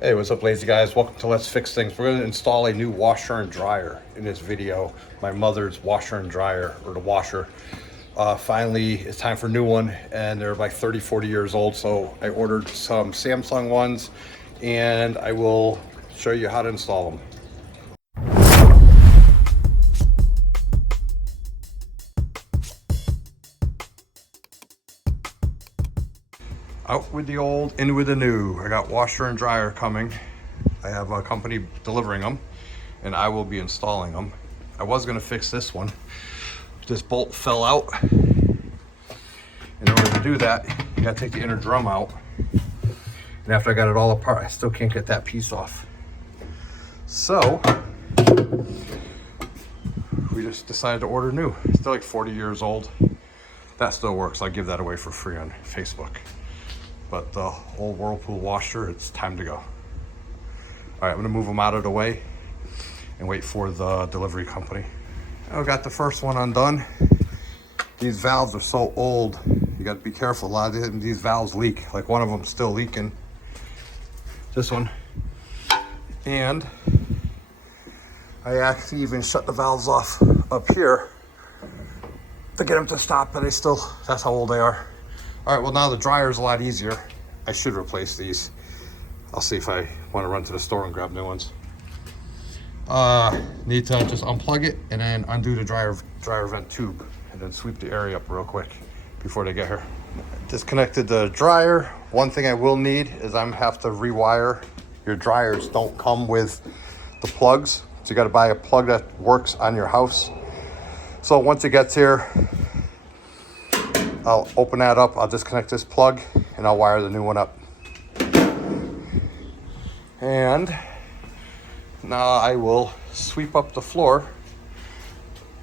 Hey, what's up, lazy guys? Welcome to Let's Fix Things. We're going to install a new washer and dryer in this video. My mother's washer and dryer, or the washer. Finally, it's time for a new one, and they're like 30, 40 years old. So I ordered some Samsung ones, and I will show you how to install them. Out with the old, in with the new. I got washer and dryer coming. I have a company delivering them, and I will be installing them. I was gonna fix this one. This bolt fell out. In order to do that, you gotta take the inner drum out. And after I got it all apart, I still can't get that piece off. So, we just decided to order new. It's still like 40 years old. That still works. I'll give that away for free on Facebook. But the old Whirlpool washer, it's time to go. All right, I'm gonna move them out of the way and wait for the delivery company. I got the first one undone. These valves are so old, you gotta be careful. A lot of these valves leak. Like one of them's still leaking. This one. And I actually even shut the valves off up here to get them to stop, but that's how old they are. All right, well now the dryer is a lot easier. I should replace these. I'll see if I want to run to the store and grab new ones. Need to just unplug it and then undo the dryer vent tube and then sweep the area up real quick before they get here. Disconnected the dryer. One thing I will need is I'm gonna have to rewire. Your dryers don't come with the plugs, so you got to buy a plug that works on your house. So once it gets here, I'll open that up, I'll disconnect this plug, and I'll wire the new one up. And now I will sweep up the floor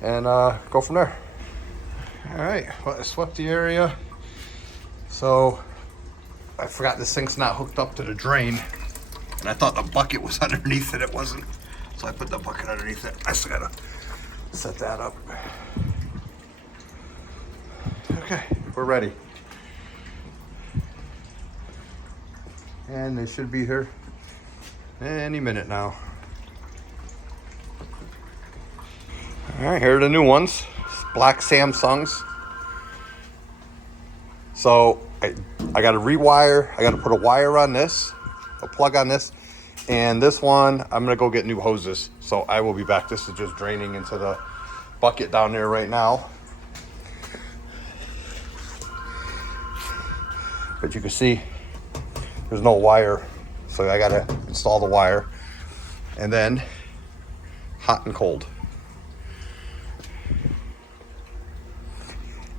and go from there. All right, well, I swept the area. So I forgot the sink's not hooked up to the drain, and I thought the bucket was underneath it. It wasn't. So I put the bucket underneath it. I still gotta set that up. Okay, we're ready. And they should be here any minute now. All right, here are the new ones. Black Samsungs. So I got to rewire. I got to put a wire on this, a plug on this, and this one I'm gonna go get new hoses. So I will be back. This is just draining into the bucket down there right now. But you can see there's no wire, so I gotta install the wire, and then hot and cold.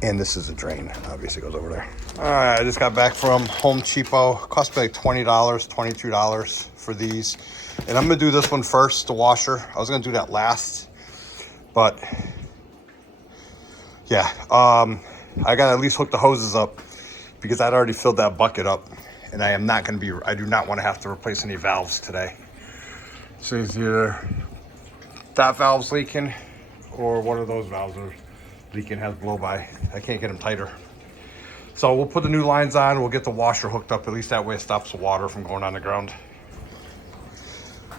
And this is a drain, obviously goes over there. All right, I just got back from Home Cheapo. Cost me like $20, $22 for these. And I'm gonna do this one first, the washer. I was gonna do that last, but yeah, I gotta at least hook the hoses up because I'd already filled that bucket up, and I do not want to have to replace any valves today. So it's either that valve's leaking or one of those valves are leaking, has blow by. I can't get them tighter. So we'll put the new lines on, we'll get the washer hooked up, at least that way it stops the water from going on the ground.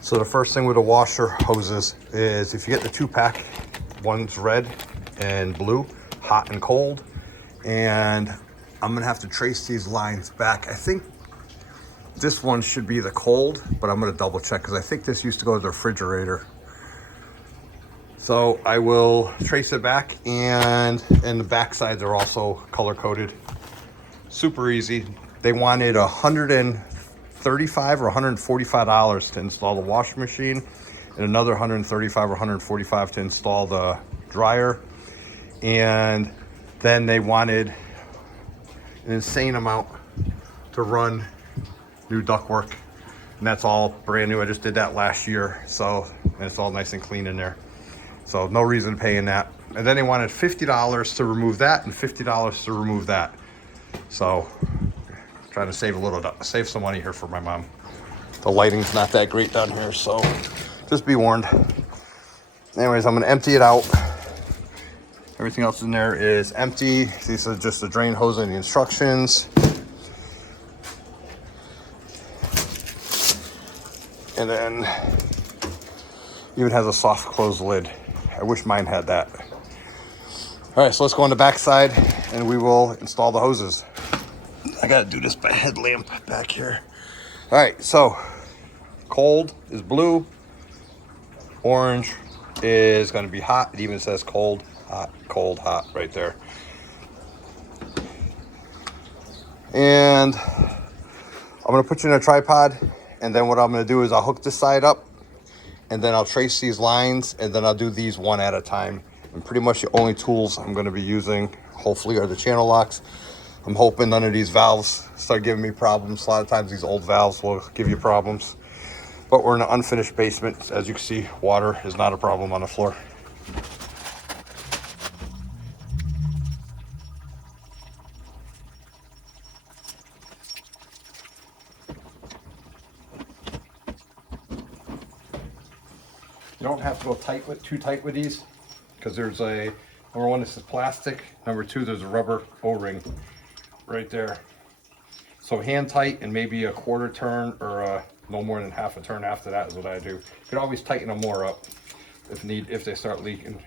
So the first thing with the washer hoses is if you get the 2-pack, one's red and blue, hot and cold, and I'm gonna have to trace these lines back. I think this one should be the cold, but I'm gonna double check because I think this used to go to the refrigerator. So I will trace it back, and the back sides are also color coded. Super easy. They wanted $135 or $145 to install the washing machine, and another $135 or $145 to install the dryer. And then they wanted an insane amount to run new ductwork, and that's all brand new. I just did that last year, so and it's all nice and clean in there, so no reason paying that. And then they wanted $50 to remove that and $50 to remove that. So trying to save some money here for my mom. The lighting's not that great down here, so just be warned. Anyways, I'm gonna empty it out. Everything else in there is empty. These are just the drain hose and the instructions. And then even has a soft close lid. I wish mine had that. All right, so let's go on the back side and we will install the hoses. I gotta do this by headlamp back here. All right, so cold is blue, orange is gonna be hot. It even says cold, hot right there. And I'm gonna put you in a tripod, and then what I'm gonna do is I'll hook this side up, and then I'll trace these lines, and then I'll do these one at a time. And pretty much the only tools I'm gonna be using, hopefully, are the channel locks. I'm hoping none of these valves start giving me problems. A lot of times these old valves will give you problems. But we're in an unfinished basement. As you can see, water is not a problem on the floor. You don't have to go too tight with these, because there's a, number one, this is plastic. Number two, there's a rubber O-ring right there. So hand tight, and maybe a quarter turn or no more than half a turn after that is what I do. You can always tighten them more up if they start leaking.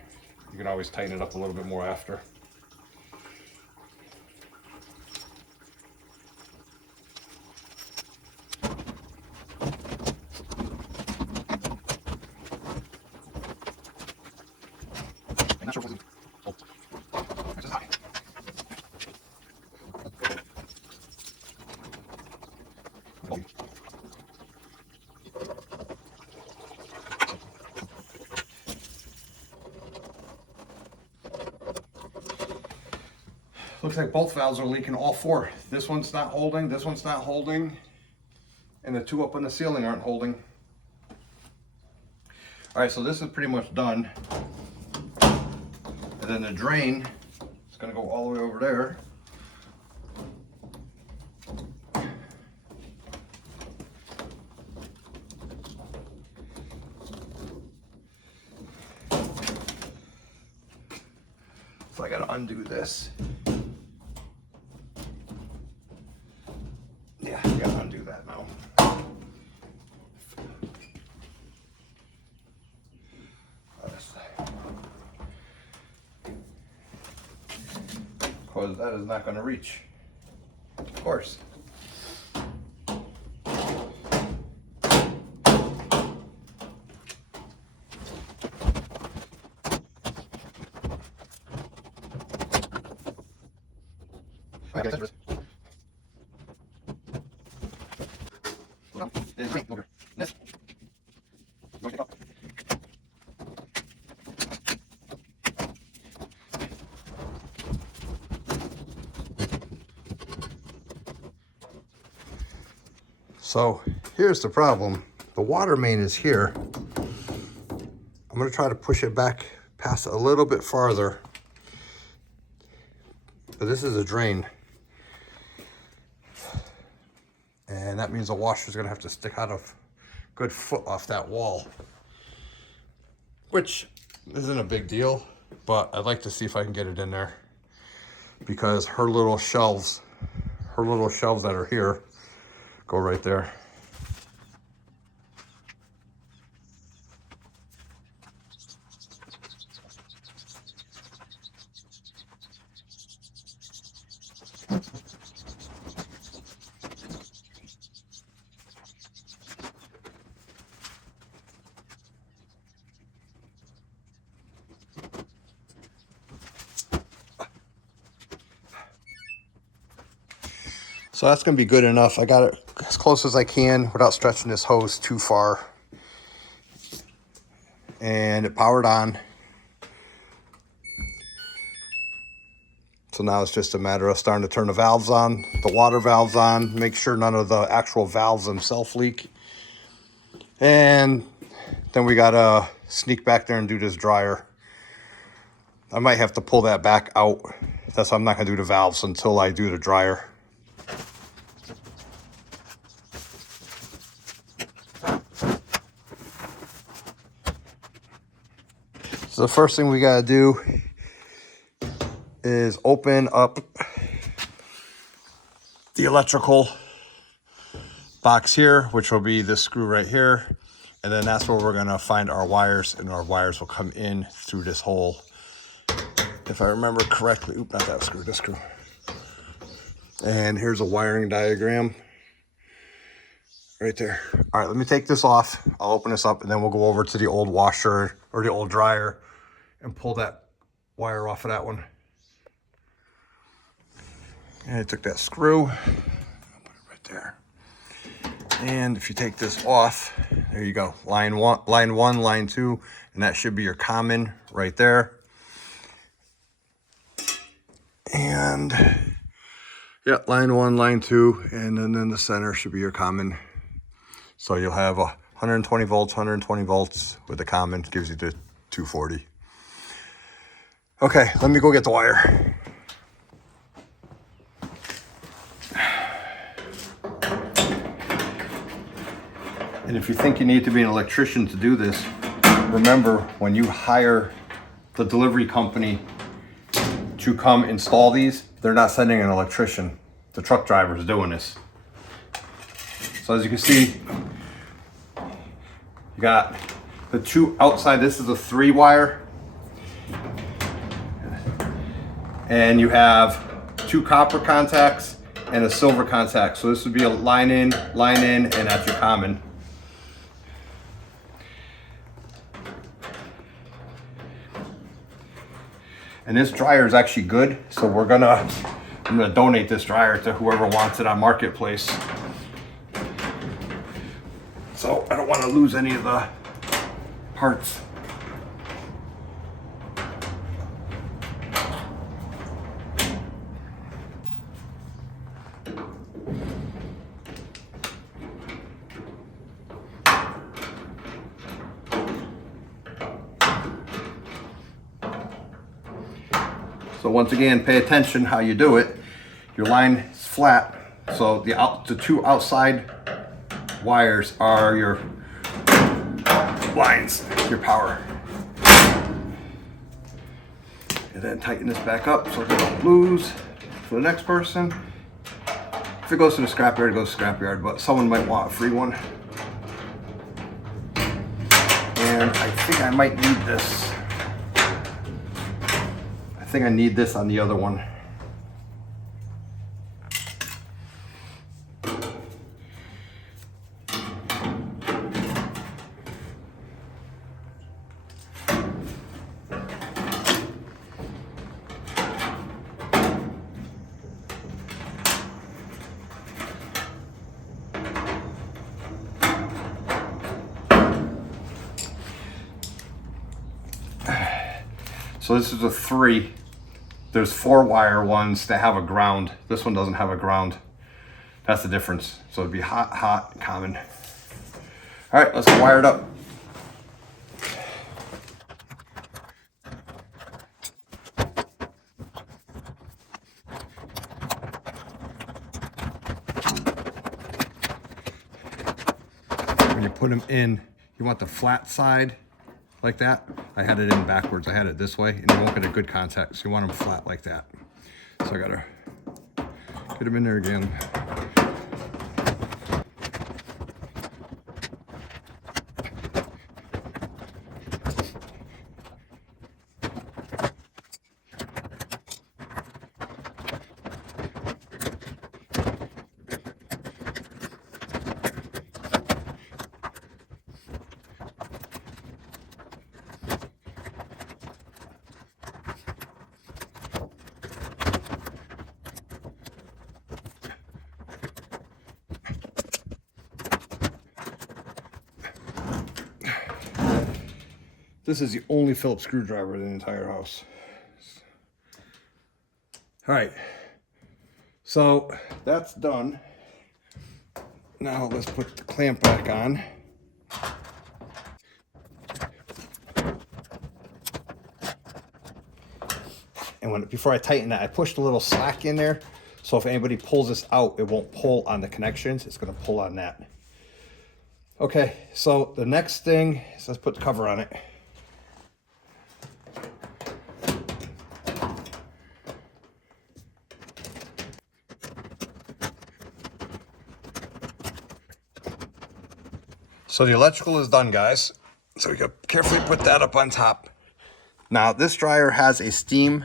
You can always tighten it up a little bit more after. Looks like both valves are leaking, all four. This one's not holding, this one's not holding, and the two up on the ceiling aren't holding. All right, so this is pretty much done. And then the drain is gonna go all the way over there. So I gotta undo this. Yeah, I gotta undo that now. Because that is not gonna reach, of course. So here's the problem. The water main is here. I'm gonna try to push it back past a little bit farther. But this is a drain. And that means the washer's gonna have to stick out a good foot off that wall. Which isn't a big deal, but I'd like to see if I can get it in there. Because her little shelves that are here, go right there. So that's gonna be good enough. I got it as close as I can without stretching this hose too far. And it powered on. So now it's just a matter of starting to turn the valves on, the water valves on, make sure none of the actual valves themselves leak. And then we gotta sneak back there and do this dryer. I might have to pull that back out. That's why I'm not gonna do the valves until I do the dryer. So the first thing we gotta do is open up the electrical box here, which will be this screw right here. And then that's where we're gonna find our wires, and our wires will come in through this hole. If I remember correctly, oop, not that screw, this screw. And here's a wiring diagram right there. All right, let me take this off. I'll open this up and then we'll go over to the old washer or the old dryer and pull that wire off of that one. And I took that screw, I'll put it right there. And if you take this off, there you go. Line one, line two, and that should be your common right there. And yeah, line one, line two, and then in the center should be your common. So you'll have 120 volts, 120 volts with the common, gives you the 240. Okay, let me go get the wire. And if you think you need to be an electrician to do this, remember when you hire the delivery company to come install these, they're not sending an electrician. The truck driver is doing this. So as you can see, you got the two outside. This is a 3-wire. And you have 2 copper contacts and a silver contact. So this would be a line in, and that's your common. And this dryer is actually good, so I'm gonna donate this dryer to whoever wants it on Marketplace. So I don't want to lose any of the parts. So once again, pay attention how you do it. Your line is flat, so the 2 outside wires are your lines, your power. And then tighten this back up so they don't lose for the next person. If it goes to the scrapyard, it goes to the scrapyard, but someone might want a free one. And I think I might need this. I think I need this on the other one. So this is a 3. There's 4-wire ones that have a ground. This one doesn't have a ground. That's the difference. So it'd be hot, hot, common. All right, let's get wired up. When you put them in, you want the flat side like that. I had it in backwards. I had it this way, and you won't get a good contact. So you want them flat like that. So I gotta get them in there again. This is the only Phillips screwdriver in the entire house. All right, so that's done. Now let's put the clamp back on. And before I tighten that, I pushed a little slack in there. So if anybody pulls this out, it won't pull on the connections. It's gonna pull on that. Okay, so the next thing is let's put the cover on it. So the electrical is done, guys. So we gotta carefully put that up on top. Now this dryer has a steam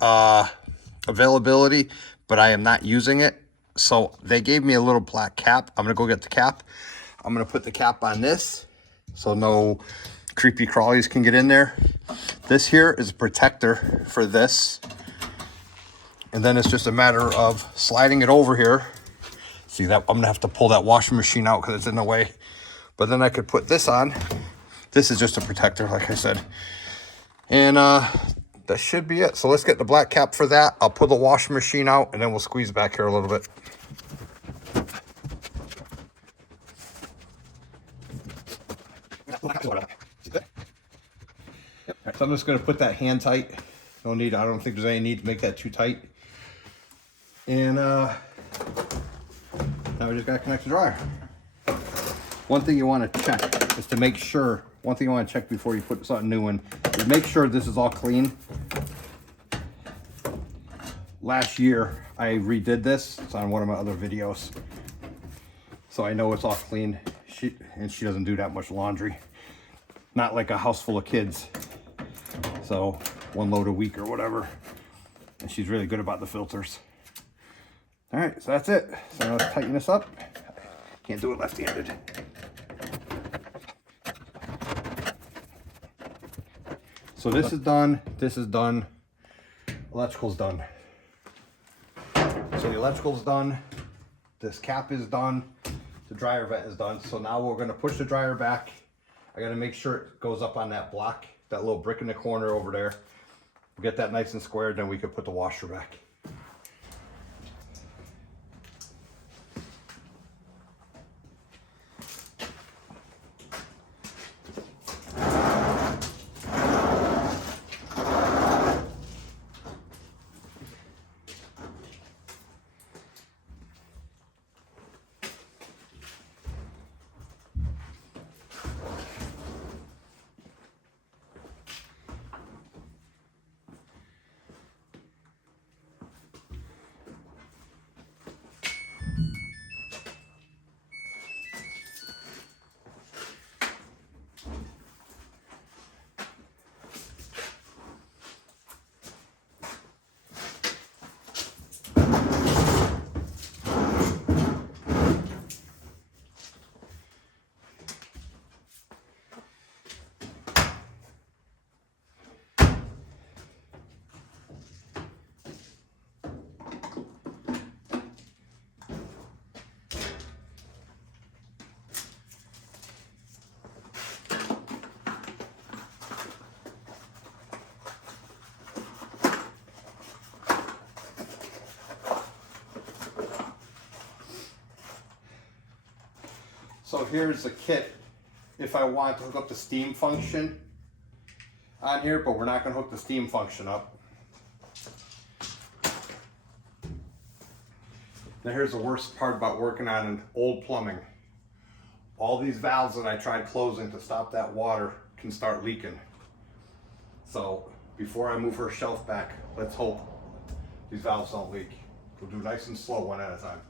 availability, but I am not using it. So they gave me a little black cap. I'm gonna go get the cap. I'm gonna put the cap on this so no creepy crawlies can get in there. This here is a protector for this. And then it's just a matter of sliding it over here. See that I'm gonna have to pull that washing machine out because it's in the way. But then I could put this on. This is just a protector, like I said. And that should be it. So let's get the black cap for that. I'll pull the washing machine out and then we'll squeeze back here a little bit. So I'm just gonna put that hand tight. No need, I don't think there's any need to make that too tight. And now we just gotta connect the dryer. One thing you wanna check is to make sure, one thing you wanna check before you put something new in, is make sure this is all clean. Last year, I redid this. It's on one of my other videos. So I know it's all clean. She doesn't do that much laundry. Not like a house full of kids. So 1 load a week or whatever. And she's really good about the filters. All right, so that's it. So now let's tighten this up. Can't do it left-handed. So this is done, this is done, electrical's done. So the electrical's done, this cap is done, the dryer vent is done. So now we're gonna push the dryer back. I gotta make sure it goes up on that block, that little brick in the corner over there. We'll get that nice and squared, then we can put the washer back. So here's the kit if I want to hook up the steam function on here, but we're not going to hook the steam function up. Now here's the worst part about working on an old plumbing. All these valves that I tried closing to stop that water can start leaking. So before I move her shelf back, let's hope these valves don't leak. We'll do nice and slow, one at a time.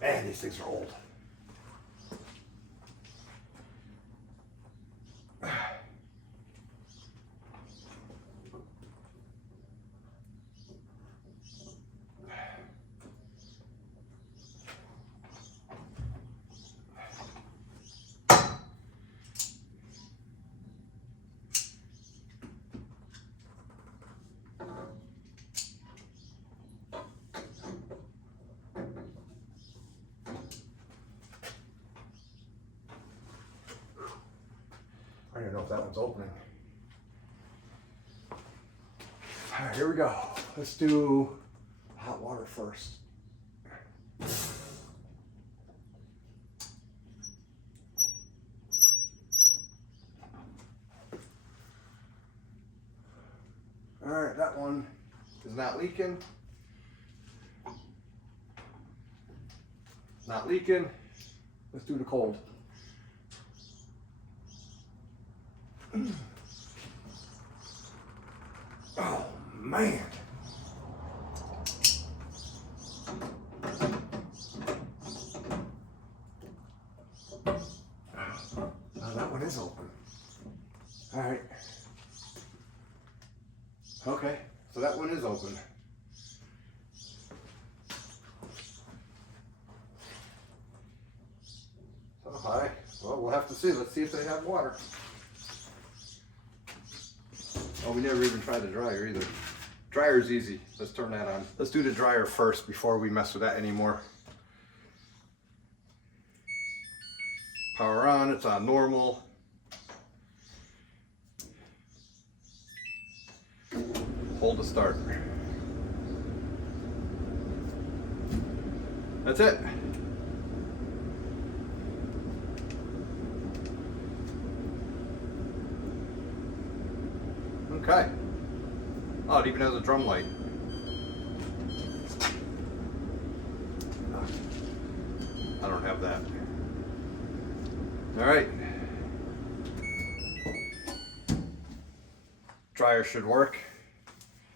Man, these things are old. I don't even know if that one's opening. All right, here we go. Let's do hot water first. All right, that one is not leaking. Not leaking. Let's do the cold. Oh, man. Oh, that one is open. All right. Okay, so that one is open. So, all right. Well, we'll have to see. Let's see if they have water. Oh, we never even tried the dryer either. Dryer's easy. Let's turn that on. Let's do the dryer first before we mess with that anymore. Power on, it's on normal. Hold to start. That's it. Okay. Oh, it even has a drum light. I don't have that. All right. Dryer should work.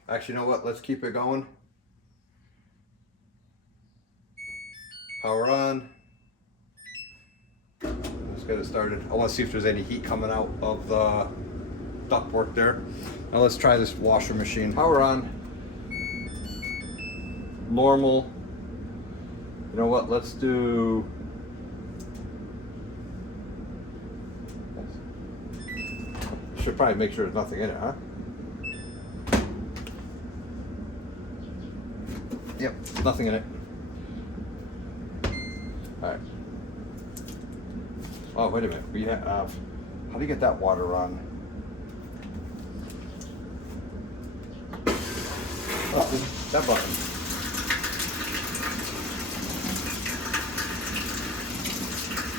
Actually, you know what? Let's keep it going. Power on. Let's get it started. I want to see if there's any heat coming out of the ductwork there. Now let's try this washer machine. Power on. Normal. You know what? Let's do. Should probably make sure there's nothing in it, huh? Yep, nothing in it. All right. Oh, wait a minute. We have. How do you get that water on? Oh, that button.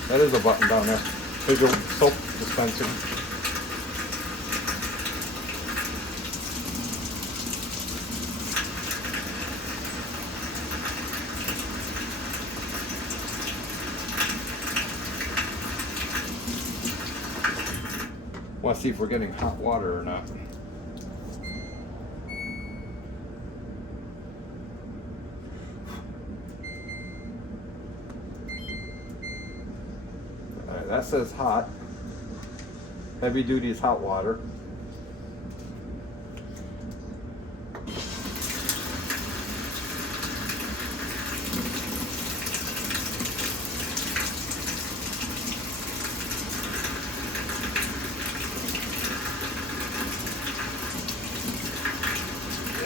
That is a button down there. There's your soap dispenser. Want to see if we're getting hot water or not. All right, that says hot. Heavy duty is hot water.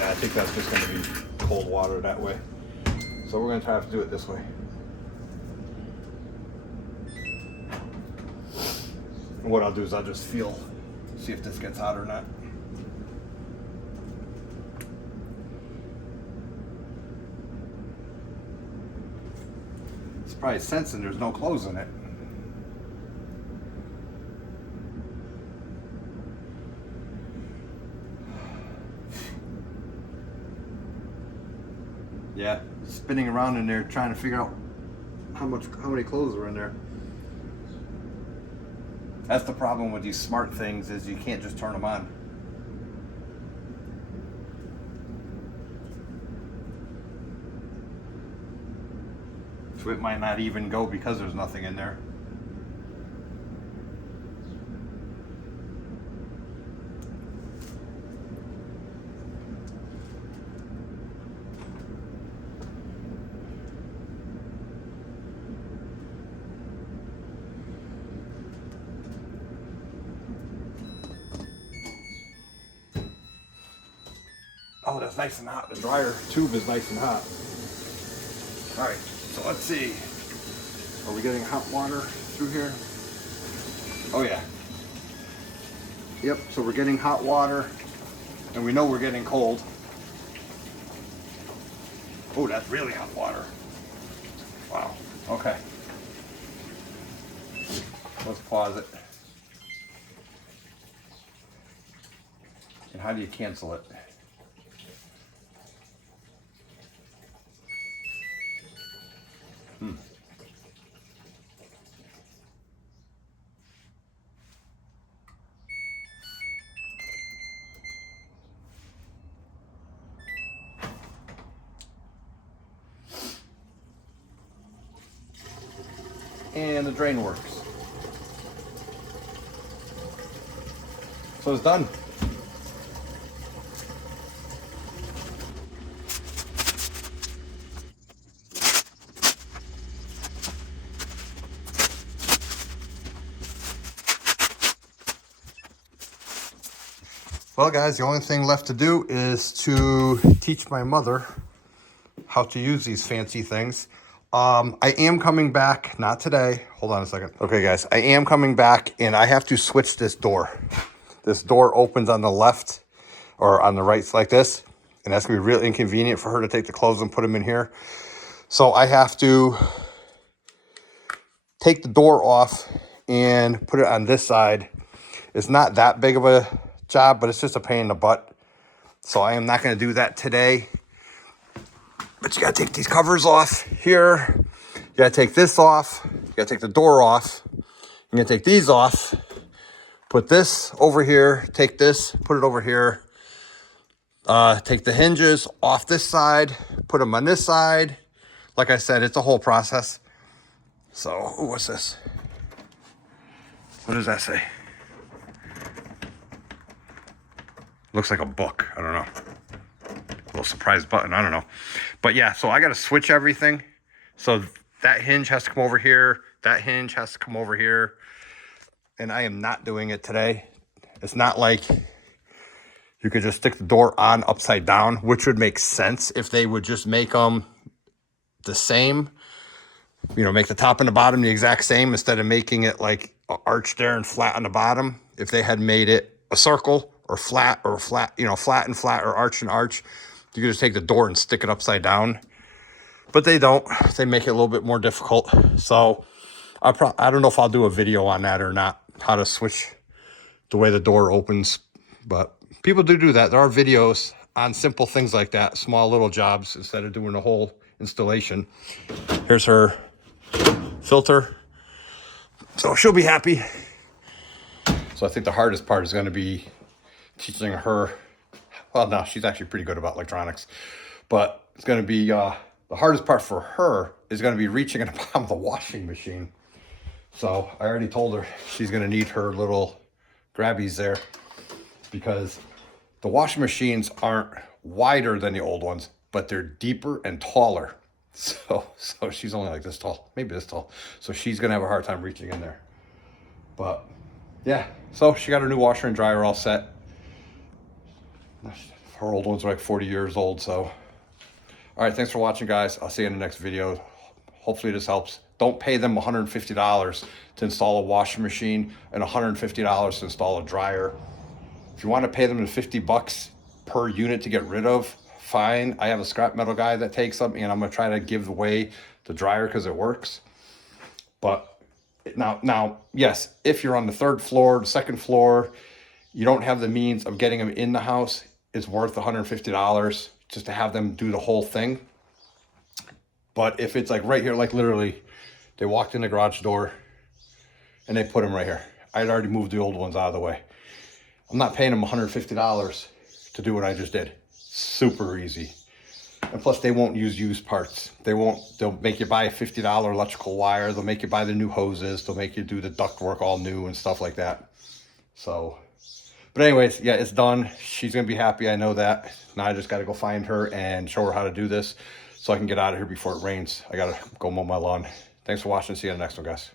I think that's just going to be cold water that way. So we're going to have to do it this way. And what I'll do is I'll just feel, see if this gets hot or not. It's probably sensing there's no clothes in it. Yeah, spinning around in there trying to figure out how many clothes are in there. That's the problem with these smart things, is you can't just turn them on. So it might not even go because there's nothing in there. Oh, that's nice and hot. The dryer tube is nice and hot. All right, so let's see. Are we getting hot water through here? Oh yeah. Yep, so we're getting hot water, and we know we're getting cold. Oh, that's really hot water. Wow, okay. Let's pause it. And how do you cancel it? and the drain works. So it's done. Well, guys, the only thing left to do is to teach my mother how to use these fancy things. I am coming back, not today. Hold on a second. Okay, guys, I am coming back, and I have to switch this door. This door opens on the left or on the right like this, and that's gonna be real inconvenient for her to take the clothes and put them in here. So I have to take the door off and put it on this side. It's not that big of a job, but it's just a pain in the butt. So I am not going to do that today. But you got to take these covers off here. You got to take this off. You got to take the door off. You're going to take these off. Put this over here. Take this. Put it over here. Take the hinges off this side. Put them on this side. Like I said, it's a whole process. So, ooh, what's this? What does that say? Looks like a book. I don't know. A little surprise button. I don't know. But yeah, so I got to switch everything. So that hinge has to come over here. That hinge has to come over here. And I am not doing it today. It's not like you could just stick the door on upside down, which would make sense if they would just make them the same. You know, make the top and the bottom the exact same instead of making it like an arch there and flat on the bottom. If they had made it a circle, or flat, you know, flat and flat, or arch and arch, you could just take the door and stick it upside down. But they don't. They make it a little bit more difficult. So I don't know if I'll do a video on that or not, how to switch the way the door opens. But people do that. There are videos on simple things like that, small little jobs, instead of doing a whole installation. Here's her filter. So she'll be happy. So I think the hardest part is going to be teaching her, well, no, she's actually pretty good about electronics, but it's going to be, the hardest part for her is going to be reaching in the bottom of the washing machine. So I already told her she's going to need her little grabbies there, because the washing machines aren't wider than the old ones, but they're deeper and taller. So she's only like this tall, maybe this tall. So she's going to have a hard time reaching in there. But yeah, so she got her new washer and dryer all set. Her old ones are like 40 years old. So, all right, thanks for watching, guys. I'll see you in the next video. Hopefully this helps. Don't pay them $150 to install a washing machine and $150 to install a dryer. If you want to pay them $50 per unit to get rid of, fine. I have a scrap metal guy that takes them, and I'm going to try to give away the dryer because it works. But now, yes, if you're on the third floor, the second floor, you don't have the means of getting them in the house, it's worth $150 just to have them do the whole thing. But if it's like right here, like literally, they walked in the garage door and they put them right here. I'd already moved the old ones out of the way. I'm not paying them $150 to do what I just did. Super easy. And plus they won't use used parts. They'll make you buy a $50 electrical wire. They'll make you buy the new hoses. They'll make you do the duct work all new and stuff like that. So, but anyways, yeah, it's done. She's going to be happy. I know that. Now I just got to go find her and show her how to do this so I can get out of here before it rains. I got to go mow my lawn. Thanks for watching. See you in the next one, guys.